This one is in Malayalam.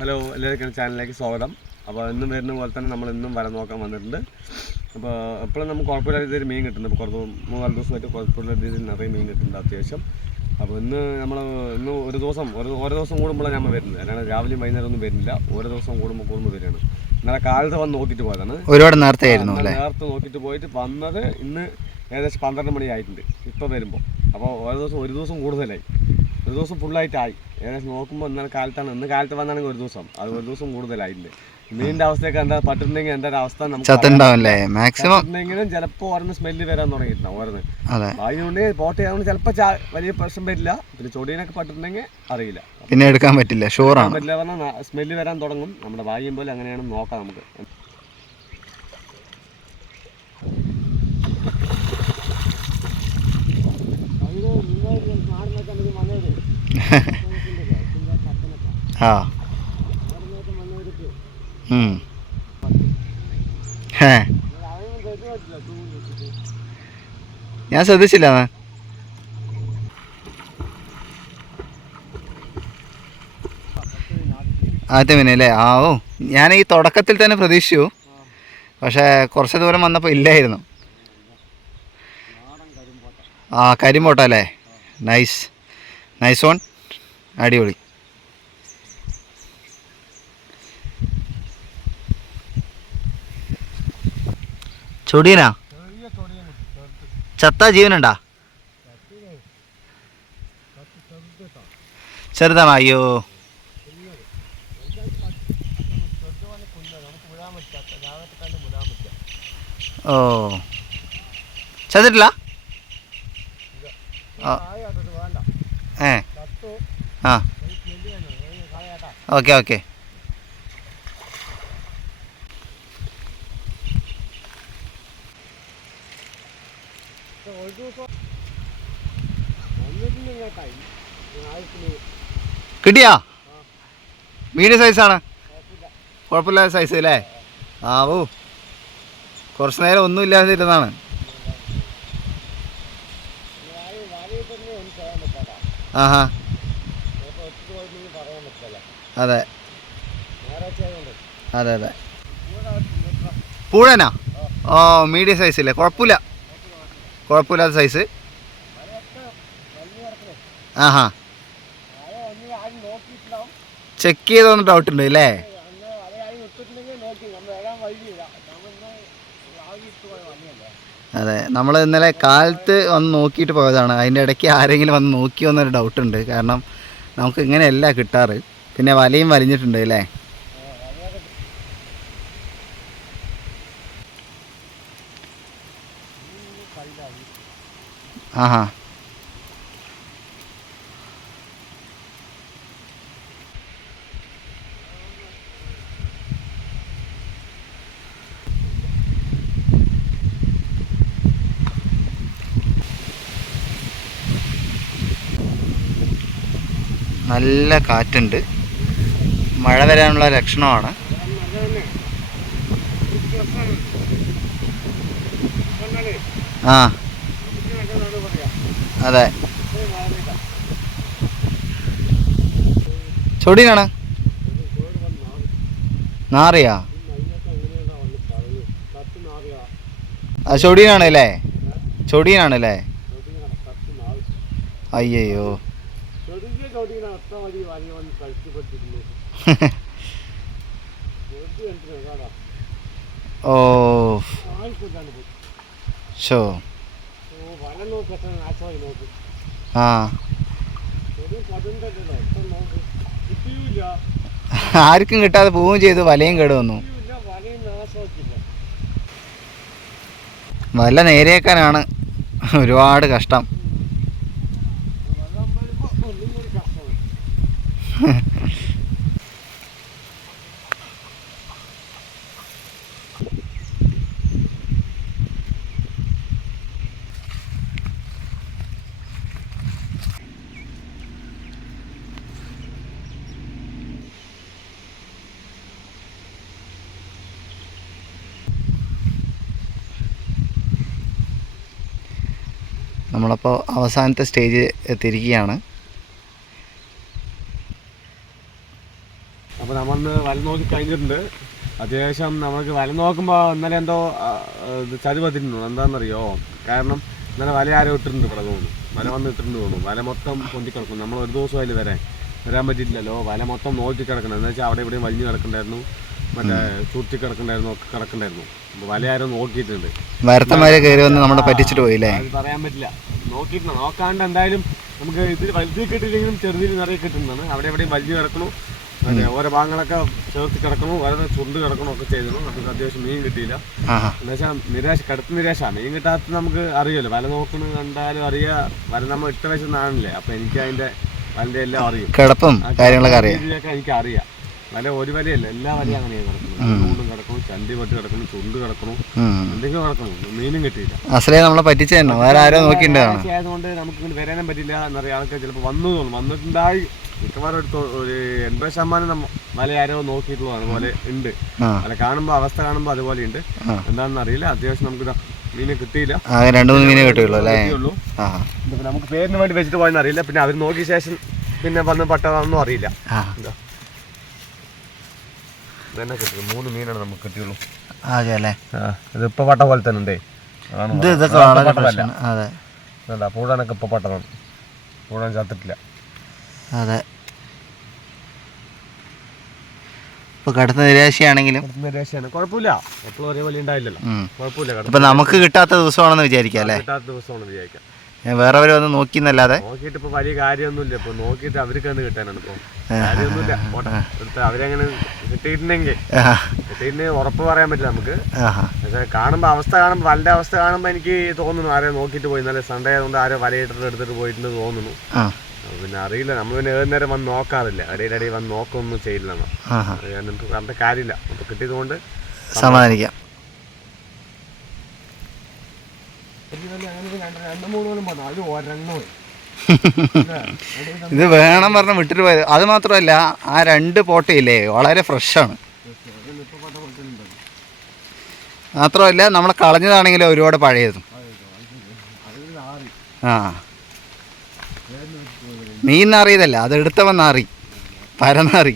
ഹലോ എല്ലാവർക്കും ചാനലിലേക്ക് സ്വാഗതം. അപ്പോൾ ഇന്നും വരുന്ന പോലെ തന്നെ നമ്മൾ ഇന്നും വര നോക്കാൻ വന്നിട്ടുണ്ട്. അപ്പോൾ എപ്പോഴും നമുക്ക് കുഴപ്പമില്ലാത്ത രീതിയിൽ മീൻ കിട്ടുന്നുണ്ട്. ഇപ്പോൾ കുറച്ച് മൂന്നാൽ ദിവസമായിട്ട് കുഴപ്പമില്ലാത്ത രീതിയിൽ നിറയെ മീൻ കിട്ടുന്നുണ്ട് അത്യാവശ്യം. അപ്പോൾ ഇന്ന് നമ്മൾ ഇന്ന് ഒരു ദിവസം ഒരു ഓരോ ദിവസം കൂടുമ്പോഴാണ് നമ്മൾ വരുന്നത്. അല്ലാണ്ട് രാവിലെയും വൈകുന്നേരം ഒന്നും വരുന്നില്ല. ഓരോ ദിവസം കൂടുമ്പോൾ കൂടുമ്പോൾ വരികയാണ്. ഇന്നലെ കാലത്ത് വന്ന് നോക്കിയിട്ട് പോയതാണ്. ഒരുപാട് നേരത്തെ ആയിരുന്നു നേരത്തെ നോക്കിയിട്ട് പോയിട്ട് വന്നത് ഇന്ന് ഏകദേശം പന്ത്രണ്ട് മണി ആയിട്ടുണ്ട് ഇപ്പോൾ വരുമ്പോൾ. അപ്പോൾ ഓരോ ദിവസം ഒരു ദിവസം കൂടുതലായി. ഒരു ദിവസം ഫുള്ളായിട്ടായി ഏകദേശം നോക്കുമ്പോൾ ഇന്നലെ കാലത്താണ് ഇന്ന് കാലത്ത് വന്നാണെങ്കിൽ ഒരു ദിവസം. അത് ഒരു ദിവസം കൂടുതലായിട്ടുണ്ട്. നീണ്ട അവസ്ഥയൊക്കെ എന്താ പറ്റുന്നെങ്കിൽ എന്താ അവസ്ഥ നമുക്ക് ചത്തുണ്ടാവും അല്ലേ മാക്സിമം ചിലപ്പോൾ ഓരോന്ന് സ്മെല്ല് വരാൻ തുടങ്ങിയിട്ടുണ്ടാവും ഓരോന്ന്. അതെ. അതിനുകൊണ്ട് പോട്ട് ചെയ്യാൻ ചിലപ്പോൾ വലിയ പ്രശ്നം വരില്ല. പിന്നെ ചൊടിയനൊക്കെ പറ്റുന്നെങ്കിൽ അറിയില്ല. പിന്നെ എടുക്കാൻ പറ്റില്ല പറ്റില്ല പറഞ്ഞാൽ സ്മെല്ല് വരാൻ തുടങ്ങും. നമ്മുടെ ഭാഗ്യം പോലെ അങ്ങനെയാണ് നോക്കാം നമുക്ക്. ആ. ഞാൻ ശ്രദ്ധിച്ചില്ല. ആദ്യത്തെ മീൻ അല്ലേ? ആ ഓ. ഞാൻ ഈ തുടക്കത്തിൽ തന്നെ പ്രതീക്ഷിച്ചു. പക്ഷേ കുറച്ച് ദൂരം വന്നപ്പോൾ ഇല്ലായിരുന്നു. ആ കരിമ്പോട്ട അല്ലേ? നൈസ് നൈസ് ഓൺ അടിപൊളി. ചൊടിയനാ? ചത്ത ജീവനുണ്ടാ? ചെറുതാണോ? അയ്യോ. ഓ. ചതിട്ടില്ല. ഏ. ആ. Okay okay. കിട്ടിയാ? മീഡിയം സൈസാണ് കുഴപ്പമില്ലാത്ത സൈസ് അല്ലേ? ആവൂ കുറച്ച് നേരം ഒന്നും ഇല്ലാതെ ഇരുന്നാണ് ആഹാ. അതെ. അതെ അതെ. പൂഴനാ? ഓ മീഡിയം സൈസ് ഇല്ലേ? കുഴപ്പമില്ല. കുഴപ്പമില്ലാത്ത സൈസ് ആഹാ. ചെക്ക് ചെയ്തൊന്ന് ഡൗട്ട് ഉണ്ട് അല്ലേ അതെ നമ്മൾ ഇന്നലെ കാലത്ത് വന്ന് നോക്കിയിട്ട് പോയതാണ്. അതിന്റെ ഇടയ്ക്ക് ആരെങ്കിലും വന്ന് നോക്കിയോ എന്നൊരു ഡൗട്ട് ഉണ്ട്. കാരണം നമുക്ക് ഇങ്ങനെയല്ല കിട്ടാറ്. പിന്നെ വലയും വലിഞ്ഞിട്ടുണ്ട് അല്ലേ? ആഹാ. നല്ല കാറ്റുണ്ട്. മഴ വരാനുള്ള ലക്ഷണമാണ്. ആ. അതെ. ചൊടിയാണ് നാറിയാ? ആ അയ്യോ അല്ലേ അയ്യയ്യോ. അത്ര വന്ന് കഴിച്ചുപെട്ടിരുന്നു ഓ. ഷോ ആ. ആർക്കും കിട്ടാതെ പോവുകയും ചെയ്തു വലയും കേടുവന്നു. വല നേരേക്കാനാണ് ഒരുപാട് കഷ്ടം വെള്ളം വരുമ്പോൾ ഒന്നും കൂടി കഷ്ടമാണ് നമ്മളപ്പോൾ അവസാനത്തെ സ്റ്റേജ് എത്തിയിരിക്കുകയാണ്. അപ്പോൾ നമ്മളന്ന് വല നോക്കി കഴിഞ്ഞിട്ടുണ്ട്. അത്യാവശ്യം നമുക്ക് വല നോക്കുമ്പോൾ ഇന്നലെ എന്തോ ആ, ഇത് ചതി പറ്റിയിരുന്നു എന്താണെന്നറിയോ കാരണം ഇന്നലെ വല ആരോ ഇട്ടിട്ടുണ്ട് ഇവിടെ തോന്നുന്നു. വല വന്ന് ഇട്ടിട്ടുണ്ട് തോന്നുന്നു. വല മൊത്തം പൊന്തി കിടക്കും നമ്മൾ ഒരു ദിവസം അതിൽ വരാൻ? വരാൻ പറ്റിയില്ലല്ലോ വല മൊത്തം നോക്കി കിടക്കണം. എന്ന് വെച്ചാൽ അവിടെ ഇവിടെയും വലിഞ്ഞു കിടക്കണ്ടായിരുന്നു. മറ്റേ ചുരുട്ടി കിടക്കണ്ടായിരുന്നു ഒക്കെ കിടക്കണ്ടായിരുന്നു. അപ്പോൾ വല ആരോ നോക്കിയിട്ടുണ്ട്. വരത്തന്മാരെ കയറി വന്ന് നമ്മളെ പറ്റിച്ചിട്ട് പോയില്ലേ അത് പറയാൻ പറ്റില്ല. നോക്കിയിട്ടുണ്ട്. നോക്കാണ്ട് എന്തായാലും നമുക്ക് ഇതിൽ വലുതിൽ കിട്ടിയില്ലെങ്കിലും ചെറുതിൽ നിറയെ കിട്ടുന്നതാണ്. അവിടെ എവിടെയും വലിഞ്ഞു കിടക്കണു ഓരോ ഭാഗങ്ങളൊക്കെ ചേർത്ത് കിടക്കണു ഓരോ ചുണ്ട് കിടക്കണു ഒക്കെ ചെയ്തിരുന്നു. നമുക്ക് അത്യാവശ്യം മീൻ കിട്ടിയില്ല. എന്നുവെച്ചാൽ എന്ന് വെച്ചാൽ നിരാശ കടുത്ത നിരാശ. മീൻ കിട്ടാത്ത നമുക്ക് അറിയാലോ വല നോക്കണ കണ്ടാലും അറിയാ വല നമ്മൾ ഇട്ട വശം നാണില്ലേ അപ്പൊ എനിക്ക് അതിന്റെ വലന്റെ എല്ലാം അറിയും. കിടപ്പും കാര്യങ്ങളൊക്കെ അറിയാം. എനിക്ക് അറിയാം. വല ഒരു വലയല്ല എല്ലാ വലയും അങ്ങനെയാണ് കിടക്കുന്നത്. ചൂണ്ടും കിടക്കണം ചണ്ടി പൊട്ട് കിടക്കണം ചുണ്ട് കിടക്കണം. എന്തെങ്കിലും കിടക്കണം മീനും കിട്ടിയില്ല. അസലേ നമ്മളെ പറ്റിച്ചു വേറെ ആരോ നോക്കിയിട്ടുണ്ടായിരുന്നു ആയതുകൊണ്ട് നമുക്ക് വരാനും പറ്റില്ല എന്നറിയാം ആൾക്കാർ ചിലപ്പോൾ വന്നു തോന്നും. വന്നിട്ടുണ്ടായി മിക്കവാറും ഒരു തൊ- ഒരു എൺപത് ശതമാനം വല ആരോ നോക്കിയിട്ടുള്ളൂ അതുപോലെ ഉണ്ട്. അല്ല കാണുമ്പോൾ അവസ്ഥ കാണുമ്പോൾ അതുപോലെ ഉണ്ട്. എന്താണെന്ന് അറിയില്ല. അത്യാവശ്യം നമുക്ക് മീനെ കിട്ടിയില്ല. രണ്ടു മൂന്ന് മീനേ അല്ലേ? കിട്ടിയുള്ളൂ. ആ. നമുക്ക് പേരിന് വേണ്ടി വെച്ചിട്ട് പോയെന്ന് അറിയില്ല. പിന്നെ അവർ നോക്കിയ ശേഷം പിന്നെ വന്ന് പട്ടതാണെന്നും അറിയില്ല. ആ. ഇതാ. ഇതന്നെ കിട്ടും മൂന്ന് മീനാണ് നമുക്ക് കിട്ടിയുള്ളൂ. ആകെ അല്ലേ? ഇതിപ്പോ പട്ട പോലെ തന്നെ ഉണ്ടേ. ഇത്. ഇതൊക്കെ വളരെ അതെ. അല്ല പൂടാനൊക്കെ ഇപ്പൊ പട്ടണം പൂടാൻ ചത്തിട്ടില്ല. അതെ. ഇപ്പൊ കടുത്ത നിരാശയാണെങ്കിലും നിരാശയാണ്. കുഴപ്പമില്ല. എപ്പോഴും ഒരേപോലെ ഉണ്ടായില്ലല്ലോ. കുഴപ്പമില്ല. കട- നമുക്ക് കിട്ടാത്ത ദിവസമാണെന്ന് വിചാരിക്കാം അല്ലേ? കിട്ടാത്ത ദിവസമാണ് വിചാരിക്കാം. വേറെ വന്ന് നോക്കിന്നല്ലാതെ നോക്കിയിട്ട് ഇപ്പൊ വലിയ കാര്യമൊന്നുമില്ല. ഇപ്പൊ നോക്കിയിട്ട് അവർക്ക് അന്ന് കിട്ടാനാണ് ഇപ്പൊ. കാര്യമൊന്നുമില്ല. അവരങ്ങനെ കിട്ടിയിട്ടുണ്ടെങ്കിൽ. കിട്ടിയിട്ടുണ്ടെങ്കിൽ ഉറപ്പ് പറയാൻ പറ്റില്ല നമുക്ക്. കാണുമ്പോ അവസ്ഥ കാണുമ്പോൾ വലയുടെ അവസ്ഥ കാണുമ്പോൾ എനിക്ക് തോന്നുന്നു. ആരെ നോക്കിയിട്ട് പോയി. നല്ല സൺഡേ ആയതുകൊണ്ട് ആരോ വലയിട്ടിട്ട് എടുത്തിട്ട് പോയിട്ടുണ്ട് തോന്നുന്നു. അപ്പൊ പിന്നെ അറിയില്ല. നമ്മൾ പിന്നെ ഏത് നേരം വന്ന് നോക്കാറില്ല. ഇടയിലിടയിൽ വന്ന് നോക്കൊന്നും ചെയ്യില്ല നമ്മൾ. കാരണം നമുക്ക് പറഞ്ഞ കാര്യമില്ല. അപ്പൊ കിട്ടിയത് കൊണ്ട് സമാധാനിക്കാം. ഇത് വേണം പറഞ്ഞ വിട്ടിട്ട് പോയത്. അത് മാത്രമല്ല ആ രണ്ട് പോട്ടയില്ലേ വളരെ ഫ്രഷാണ്. മാത്രമല്ല നമ്മൾ കളഞ്ഞതാണെങ്കിലും ഒരുപാട് പഴയതും. ആ. മീൻ നാറിയതല്ല അത് എടുത്തവൻ നാറി പരനാറി.